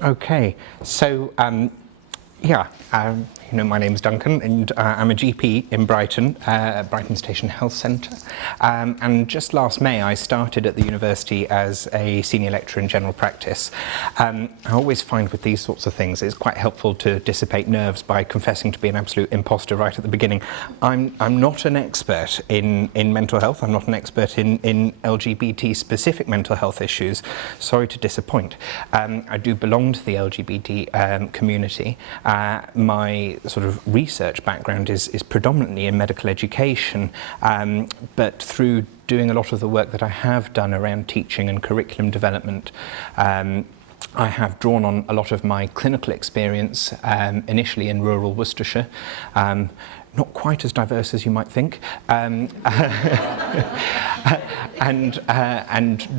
Okay, so my name's Duncan, and I'm a GP in Brighton, Brighton Station Health Centre. And just last May, I started at the university as a senior lecturer in general practice. I always find with these sorts of things, it's quite helpful to dissipate nerves by confessing to be an absolute imposter right at the beginning. I'm not an expert in mental health. I'm not an expert in LGBT-specific mental health issues. Sorry to disappoint. I do belong to the LGBT community. My sort of research background is predominantly in medical education, but through doing a lot of the work that I have done around teaching and curriculum development, I have drawn on a lot of my clinical experience, initially in rural Worcestershire, not quite as diverse as you might think, and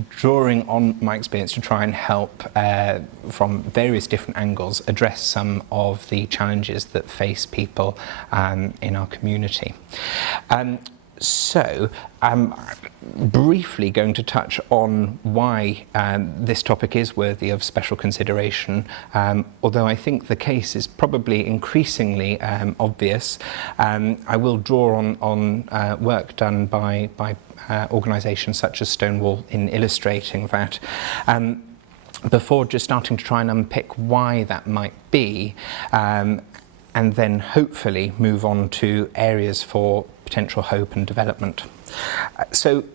drawing on my experience to try and help from various different angles address some of the challenges that face people in our community. So I'm briefly going to touch on why this topic is worthy of special consideration, although I think the case is probably increasingly obvious. I will draw on work done by organisations such as Stonewall in illustrating that. Before just starting to try and unpick why that might be, and then hopefully move on to areas for potential hope and development. So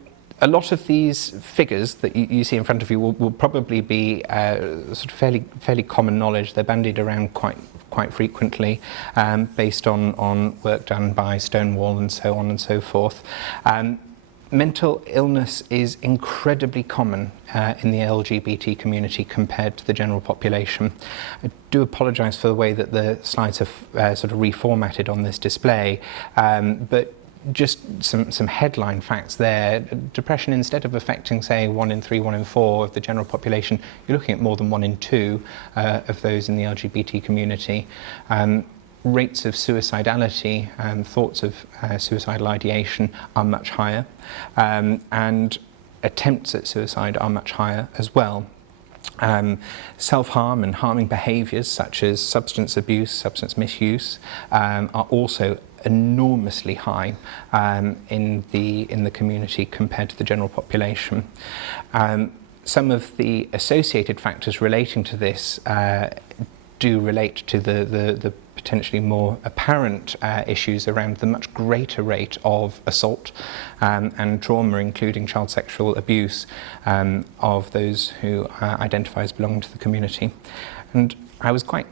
a lot of these figures that you see in front of you will probably be sort of fairly common knowledge. They're bandied around quite frequently, based on work done by Stonewall and so on and so forth. Mental illness is incredibly common in the LGBT community compared to the general population. I do apologise for the way that the slides have sort of reformatted on this display, but just some headline facts there. Depression, instead of affecting, say, 1 in 3, 1 in 4 of the general population, you're looking at more than 1 in 2 of those in the LGBT community. Rates of suicidality and thoughts of suicidal ideation are much higher, and attempts at suicide are much higher as well. Self-harm and harming behaviours such as substance abuse, substance misuse, are also enormously high in the community compared to the general population. Some of the associated factors relating to this do relate to the potentially more apparent issues around the much greater rate of assault and trauma, including child sexual abuse, of those who identify as belonging to the community. And I was quite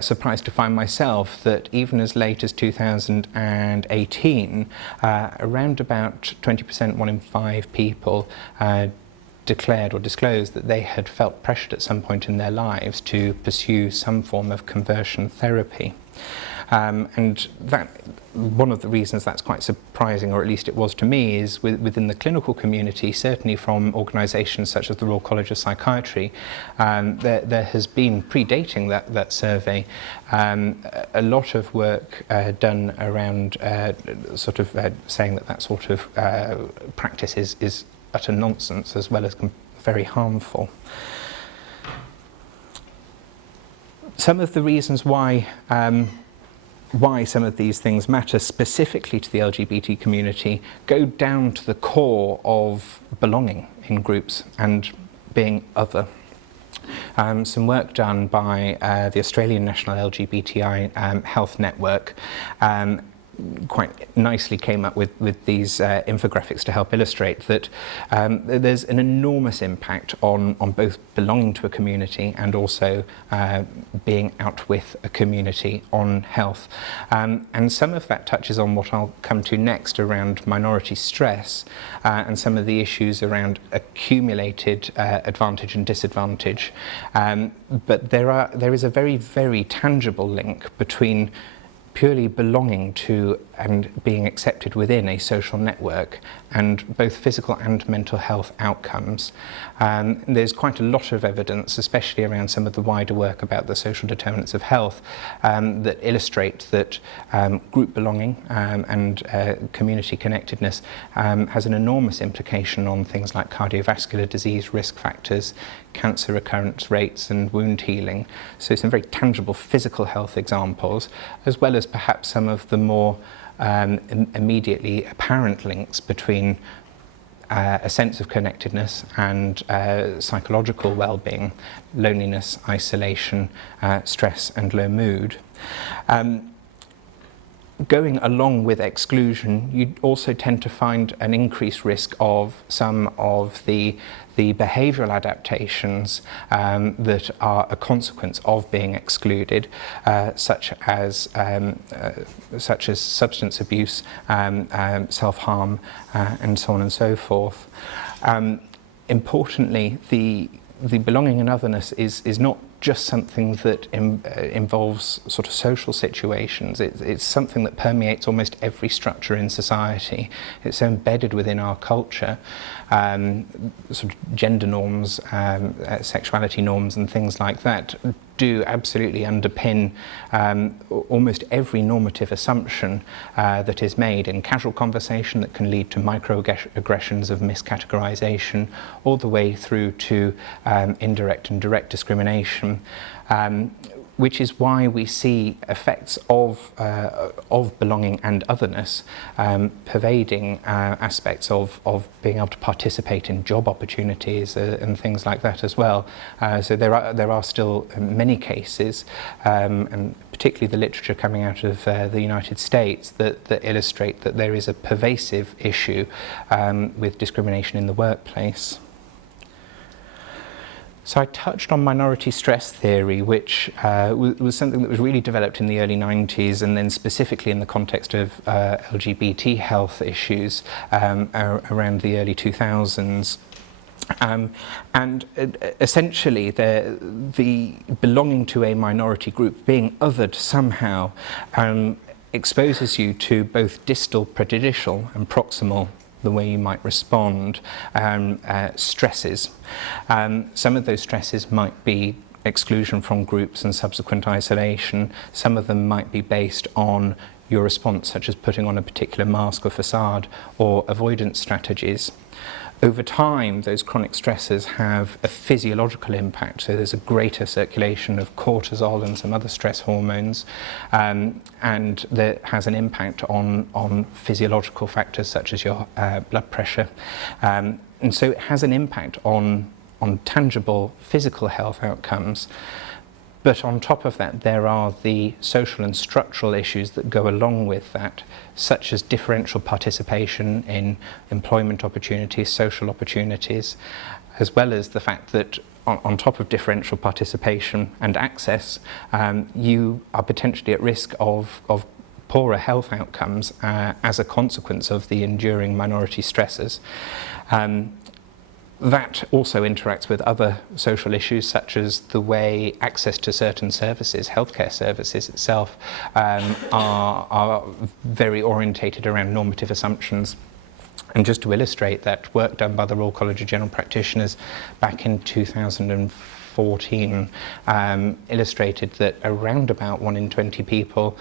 surprised to find myself that even as late as 2018, around about 20%, 1 in 5 people, declared or disclosed that they had felt pressured at some point in their lives to pursue some form of conversion therapy. And that, one of the reasons that's quite surprising, or at least it was to me, is within the clinical community, certainly from organisations such as the Royal College of Psychiatry, there has been, predating that survey, a lot of work done around sort of saying that sort of practice is utter nonsense as well as very harmful. Some of the reasons why some of these things matter specifically to the LGBT community go down to the core of belonging in groups and being other. Some work done by the Australian National LGBTI Health Network quite nicely came up with these infographics to help illustrate that there's an enormous impact on both belonging to a community and also being out with a community on health. And some of that touches on what I'll come to next around minority stress and some of the issues around accumulated advantage and disadvantage. But there is a very, very tangible link between purely belonging to and being accepted within a social network and both physical and mental health outcomes. There's quite a lot of evidence, especially around some of the wider work about the social determinants of health, that illustrate that group belonging and community connectedness has an enormous implication on things like cardiovascular disease risk factors, cancer recurrence rates and wound healing. So some very tangible physical health examples, as well as perhaps some of the more immediately apparent links between a sense of connectedness and psychological well-being, loneliness, isolation, stress and low mood. Going along with exclusion, you also tend to find an increased risk of some of the behavioural adaptations that are a consequence of being excluded, such as substance abuse, self-harm, and so on and so forth. Importantly, the belonging and otherness is not just something that involves sort of social situations. It's something that permeates almost every structure in society. It's so embedded within our culture. Sort of gender norms, sexuality norms and things like that do absolutely underpin almost every normative assumption that is made in casual conversation that can lead to microaggressions of miscategorization, all the way through to indirect and direct discrimination, which is why we see effects of belonging and otherness pervading aspects of being able to participate in job opportunities and things like that as well. So there are still many cases, and particularly the literature coming out of the United States that illustrate that there is a pervasive issue with discrimination in the workplace. So I touched on minority stress theory, which was something that was really developed in the early 90s, and then specifically in the context of LGBT health issues around the early 2000s. And essentially the belonging to a minority group, being othered somehow, exposes you to both distal, prejudicial and proximal, the way you might respond, stresses. Some of those stresses might be exclusion from groups and subsequent isolation. Some of them might be based on your response, such as putting on a particular mask or facade, or avoidance strategies. Over time, those chronic stresses have a physiological impact, so there's a greater circulation of cortisol and some other stress hormones, and that has an impact on physiological factors such as your blood pressure. And so it has an impact on tangible physical health outcomes. But on top of that, there are the social and structural issues that go along with that, such as differential participation in employment opportunities, social opportunities, as well as the fact that on top of differential participation and access, you are potentially at risk of poorer health outcomes as a consequence of the enduring minority stresses. That also interacts with other social issues, such as the way access to certain services, healthcare services itself, are very orientated around normative assumptions. And just to illustrate that, work done by the Royal College of General Practitioners back in 2014 illustrated that around about 1 in 20 people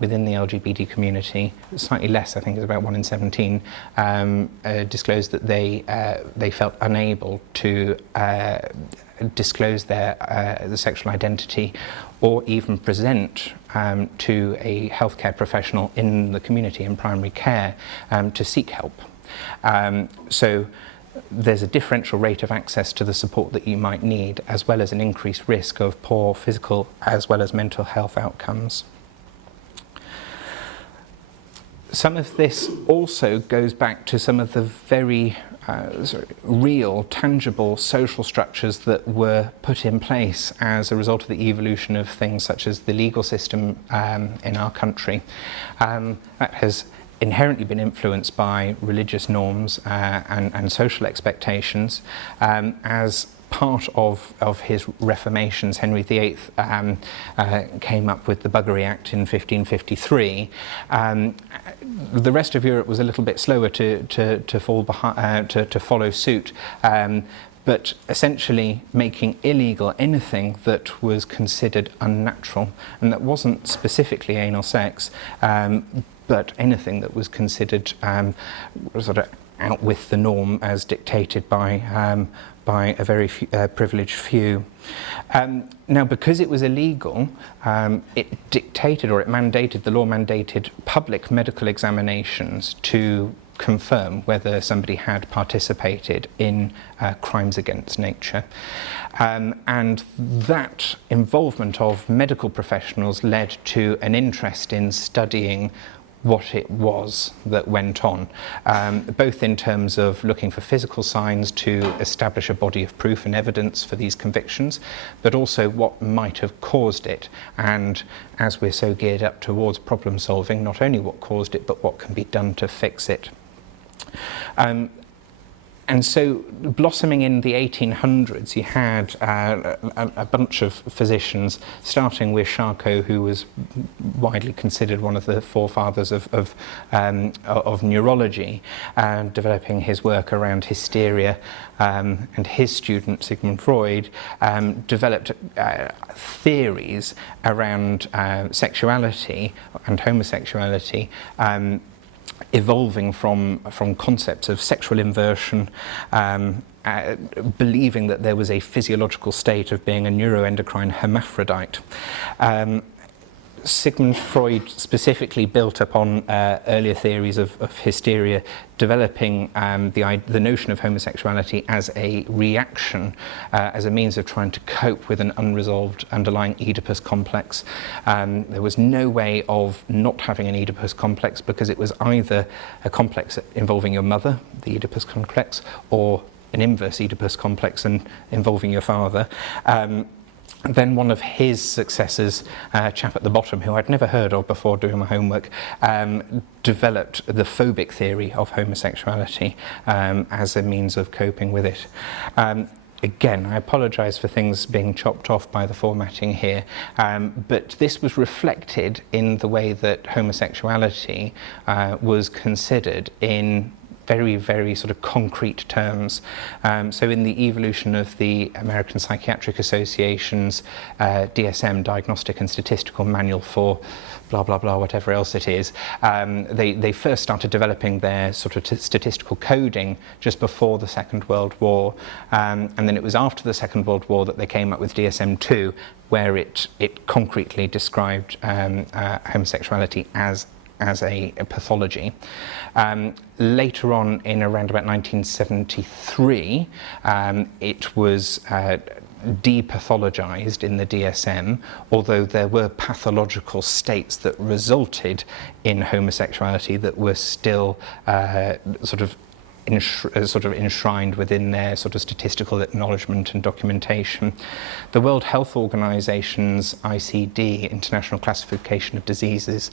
within the LGBT community, slightly less, I think it's about 1 in 17, disclosed that they felt unable to disclose their sexual identity or even present to a healthcare professional in the community in primary care to seek help. So there's a differential rate of access to the support that you might need, as well as an increased risk of poor physical as well as mental health outcomes. Some of this also goes back to some of the very real, tangible social structures that were put in place as a result of the evolution of things such as the legal system in our country. That has inherently been influenced by religious norms and social expectations. As part of his reformations, Henry VIII came up with the Buggery Act in 1553. The rest of Europe was a little bit slower to fall behind, to follow suit. But essentially making illegal anything that was considered unnatural, and that wasn't specifically anal sex, but anything that was considered sort of out with the norm as dictated by by a very privileged few. Now, because it was illegal, it dictated, or it mandated, the law mandated public medical examinations to confirm whether somebody had participated in crimes against nature. And that involvement of medical professionals led to an interest in studying what it was that went on, both in terms of looking for physical signs to establish a body of proof and evidence for these convictions, but also what might have caused it. And as we're so geared up towards problem solving, not only what caused it, but what can be done to fix it. And so, blossoming in the 1800s, you had a bunch of physicians, starting with Charcot, who was widely considered one of the forefathers of neurology, developing his work around hysteria, and his student, Sigmund Freud, developed theories around sexuality and homosexuality, evolving from concepts of sexual inversion, believing that there was a physiological state of being a neuroendocrine hermaphrodite. Sigmund Freud specifically built upon earlier theories of hysteria, developing the notion of homosexuality as a reaction, as a means of trying to cope with an unresolved underlying Oedipus complex. There was no way of not having an Oedipus complex, because it was either a complex involving your mother, the Oedipus complex, or an inverse Oedipus complex involving your father. Then one of his successors, a chap at the bottom who I'd never heard of before doing my homework, developed the phobic theory of homosexuality as a means of coping with it. Again, I apologise for things being chopped off by the formatting here, but this was reflected in the way that homosexuality was considered in very, very sort of concrete terms. So in the evolution of the American Psychiatric Association's DSM, Diagnostic and Statistical Manual for blah, blah, blah, whatever else it is, they first started developing their sort of statistical coding just before the Second World War. And then it was after the Second World War that they came up with DSM-2, where it concretely described homosexuality as a pathology. Later on, in around about 1973, it was depathologized in the DSM, although there were pathological states that resulted in homosexuality that were still sort of enshrined within their sort of statistical acknowledgement and documentation. The World Health Organization's ICD, International Classification of Diseases,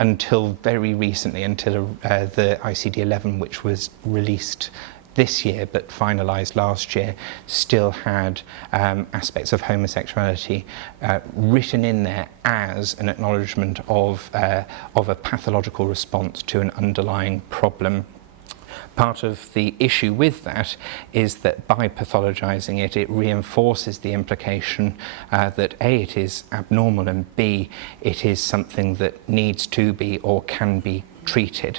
until very recently, until the ICD-11, which was released this year but finalised last year, still had aspects of homosexuality written in there as an acknowledgement of a pathological response to an underlying problem. Part of the issue with that is that by pathologising it, it reinforces the implication that A, it is abnormal, and B, it is something that needs to be or can be treated.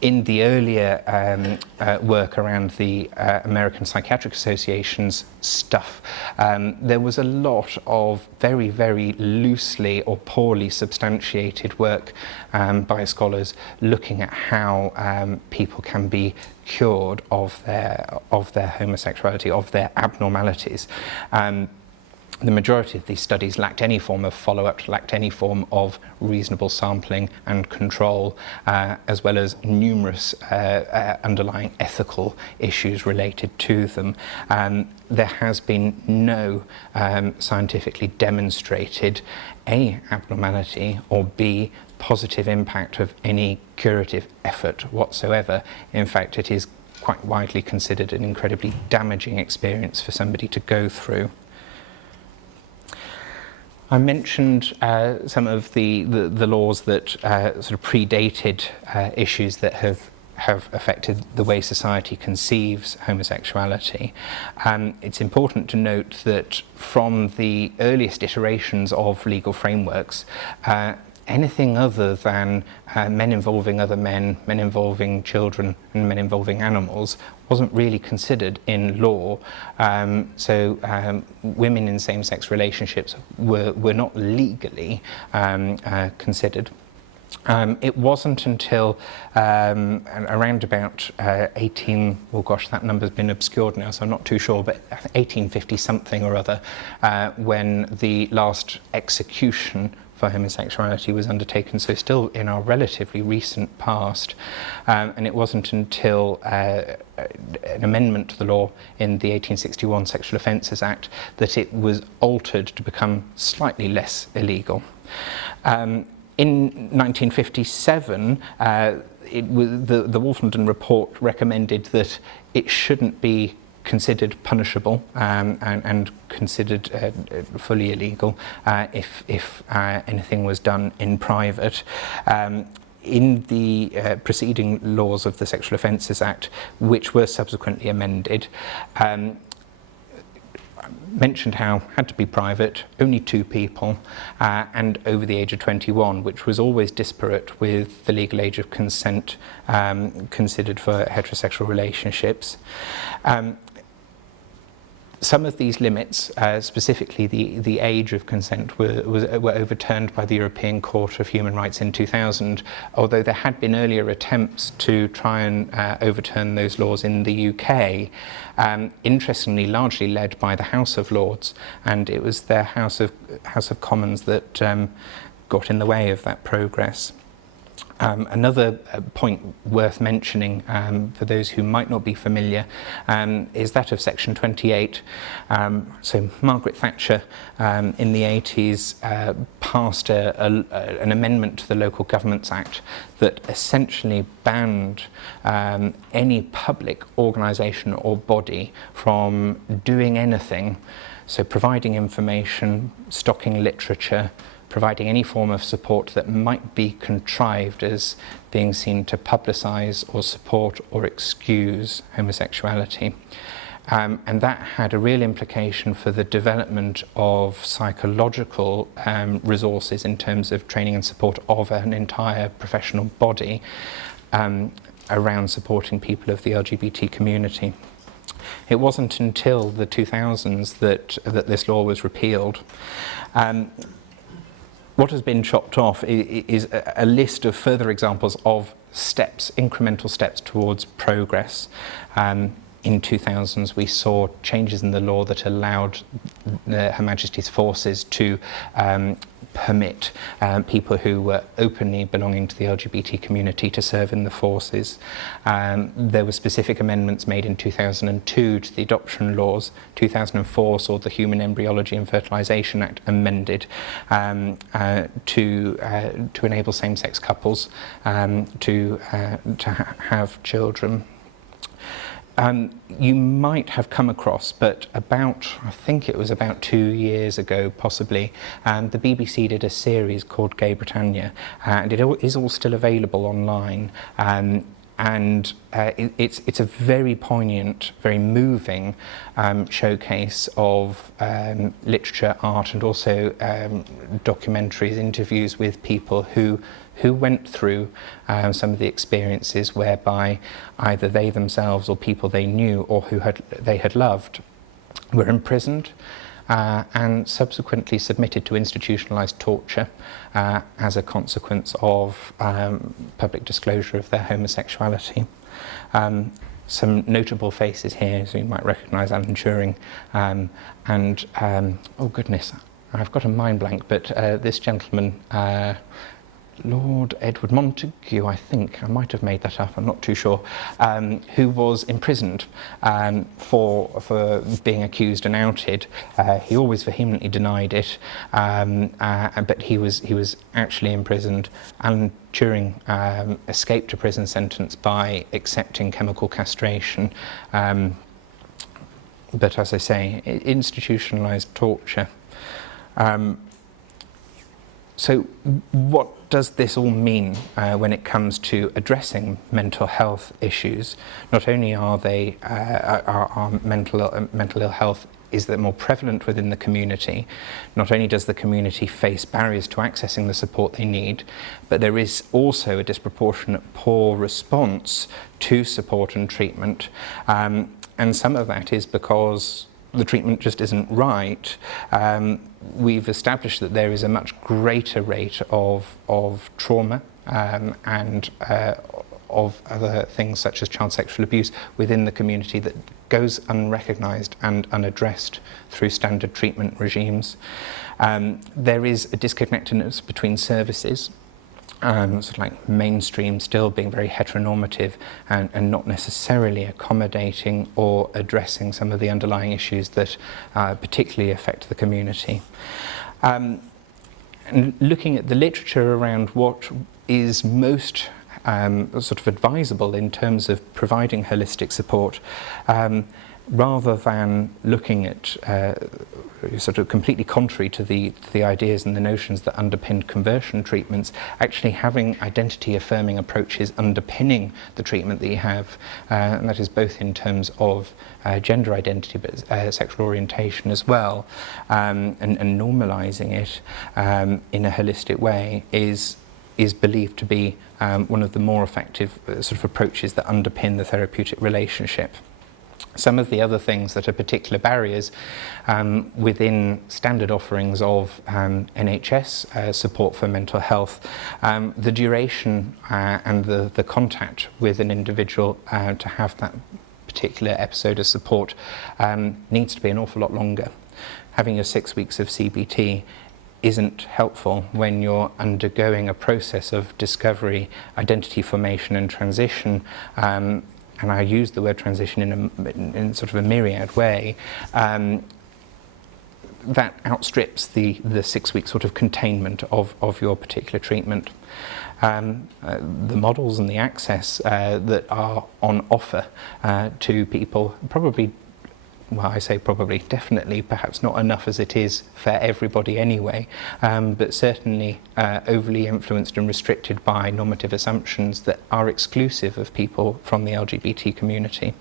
In the earlier work around the American Psychiatric Association's stuff, there was a lot of very, very loosely or poorly substantiated work by scholars looking at how people can be cured of their homosexuality, of their abnormalities. The majority of these studies lacked any form of follow-up, lacked any form of reasonable sampling and control, as well as numerous underlying ethical issues related to them. There has been no scientifically demonstrated A, abnormality, or B, positive impact of any curative effort whatsoever. In fact, it is quite widely considered an incredibly damaging experience for somebody to go through. I mentioned some of the laws that sort of predated issues that have affected the way society conceives homosexuality. It's important to note that from the earliest iterations of legal frameworks, anything other than men involving other men, men involving children, and men involving animals wasn't really considered in law. So women in same-sex relationships were not legally considered. It wasn't until around about that number's been obscured now, so I'm not too sure, but 1850 something or other, when the last execution for homosexuality was undertaken, so still in our relatively recent past. And it wasn't until an amendment to the law in the 1861 Sexual Offences Act that it was altered to become slightly less illegal. In 1957, the Wolfenden Report recommended that it shouldn't be considered punishable and considered fully illegal if anything was done in private. In the preceding laws of the Sexual Offences Act, which were subsequently amended, mentioned how it had to be private, only 2 people, and over the age of 21, which was always disparate with the legal age of consent considered for heterosexual relationships. Some of these limits, specifically the age of consent, were overturned by the European Court of Human Rights in 2000, although there had been earlier attempts to try and overturn those laws in the UK, interestingly largely led by the House of Lords, and it was their House of Commons that got in the way of that progress. Another point worth mentioning for those who might not be familiar is that of Section 28. So Margaret Thatcher in the 80s passed an amendment to the Local Governments Act that essentially banned any public organisation or body from doing anything, so providing information, stocking literature, providing any form of support that might be contrived as being seen to publicise or support or excuse homosexuality. And that had a real implication for the development of psychological resources in terms of training and support of an entire professional body around supporting people of the LGBT community. It wasn't until the 2000s that this law was repealed. What has been chopped off is a list of further examples of steps, incremental steps towards progress. In 2000s, we saw changes in the law that allowed Her Majesty's forces to permit people who were openly belonging to the LGBT community to serve in the forces. There were specific amendments made in 2002 to the adoption laws. 2004 saw the Human Embryology and Fertilisation Act amended to enable same-sex couples to have children. You might have come across, but I think it was about 2 years ago possibly, the BBC did a series called Gay Britannia, and it is all still available online. It's a very poignant, very moving showcase of literature, art, and also documentaries, interviews with people who went through some of the experiences whereby either they themselves or people they knew or they had loved were imprisoned and subsequently submitted to institutionalised torture as a consequence of public disclosure of their homosexuality. Some notable faces here, so you might recognise Alan Turing, oh goodness, I've got a mind blank, but this gentleman, Lord Edward Montagu, I think, I might have made that up, I'm not too sure, who was imprisoned for being accused and outed. He always vehemently denied it, but he was actually imprisoned. Alan Turing escaped a prison sentence by accepting chemical castration. But as I say, institutionalised torture. So what does this all mean when it comes to addressing mental health issues? Not only are mental ill health is that more prevalent within the community. Not only does the community face barriers to accessing the support they need, but there is also a disproportionate poor response to support and treatment. And some of that is because the treatment just isn't right. We've established that there is a much greater rate of trauma and of other things such as child sexual abuse within the community that goes unrecognised and unaddressed through standard treatment regimes. There is a disconnectedness between services, sort of like mainstream still being very heteronormative and not necessarily accommodating or addressing some of the underlying issues that particularly affect the community. And looking at the literature around what is most sort of advisable in terms of providing holistic support, rather than looking at sort of completely contrary to the ideas and the notions that underpin conversion treatments, actually having identity affirming approaches underpinning the treatment that you have, and that is both in terms of gender identity but sexual orientation as well, and normalising it in a holistic way is believed to be one of the more effective sort of approaches that underpin the therapeutic relationship. Some of the other things that are particular barriers within standard offerings of NHS support for mental health, the duration and the contact with an individual to have that particular episode of support needs to be an awful lot longer. Having your 6 weeks of CBT isn't helpful when you're undergoing a process of discovery, identity formation and transition, and I use the word transition in sort of a myriad way, that outstrips the 6 week sort of containment of your particular treatment. The models and the access that are on offer to people probably, well, I say probably, definitely, perhaps not enough as it is for everybody anyway, but certainly overly influenced and restricted by normative assumptions that are exclusive of people from the LGBT community.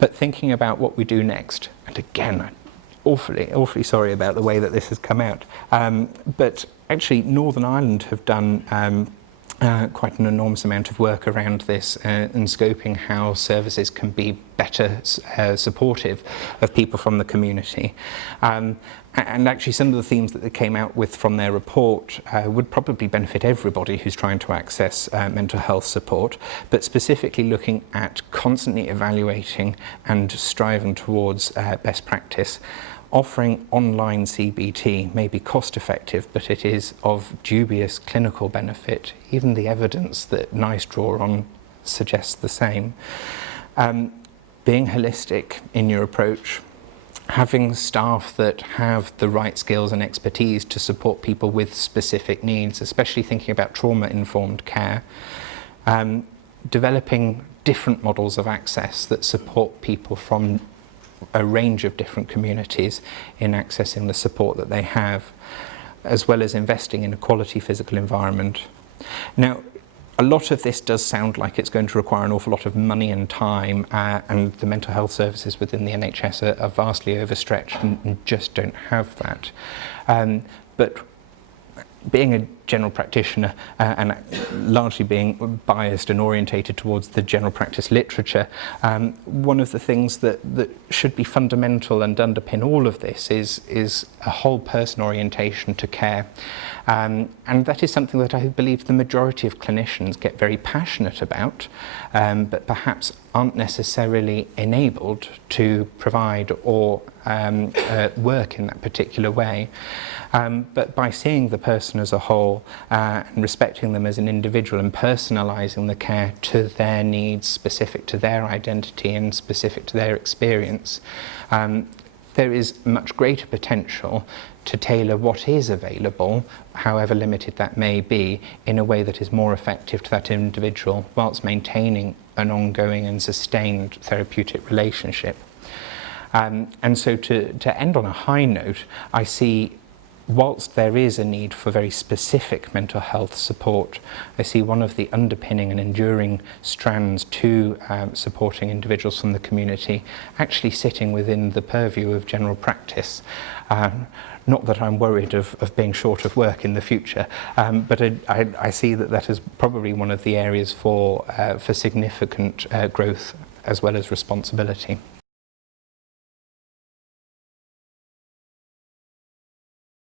But thinking about what we do next, and again, I'm awfully sorry about the way that this has come out, but actually Northern Ireland have done quite an enormous amount of work around this and scoping how services can be better supportive of people from the community. And actually some of the themes that they came out with from their report would probably benefit everybody who's trying to access mental health support, but specifically looking at constantly evaluating and striving towards best practice. Offering online CBT may be cost effective, but it is of dubious clinical benefit. Even the evidence that NICE draw on suggests the same. Being holistic in your approach, having staff that have the right skills and expertise to support people with specific needs, especially thinking about trauma-informed care, developing different models of access that support people from a range of different communities in accessing the support that they have, as well as investing in a quality physical environment. Now, a lot of this does sound like it's going to require an awful lot of money and time, and the mental health services within the NHS are vastly overstretched and just don't have that. But being a general practitioner and largely being biased and orientated towards the general practice literature, one of the things that should be fundamental and underpin all of this is a whole person orientation to care. And that is something that I believe the majority of clinicians get very passionate about, but perhaps aren't necessarily enabled to provide or work in that particular way. But by seeing the person as a whole and respecting them as an individual and personalising the care to their needs, specific to their identity and specific to their experience, there is much greater potential to tailor what is available, however limited that may be, in a way that is more effective to that individual whilst maintaining an ongoing and sustained therapeutic relationship. And so to end on a high note, I see whilst there is a need for very specific mental health support, I see one of the underpinning and enduring strands to supporting individuals from the community actually sitting within the purview of general practice. Not that I'm worried of being short of work in the future, but I see that is probably one of the areas for significant growth as well as responsibility.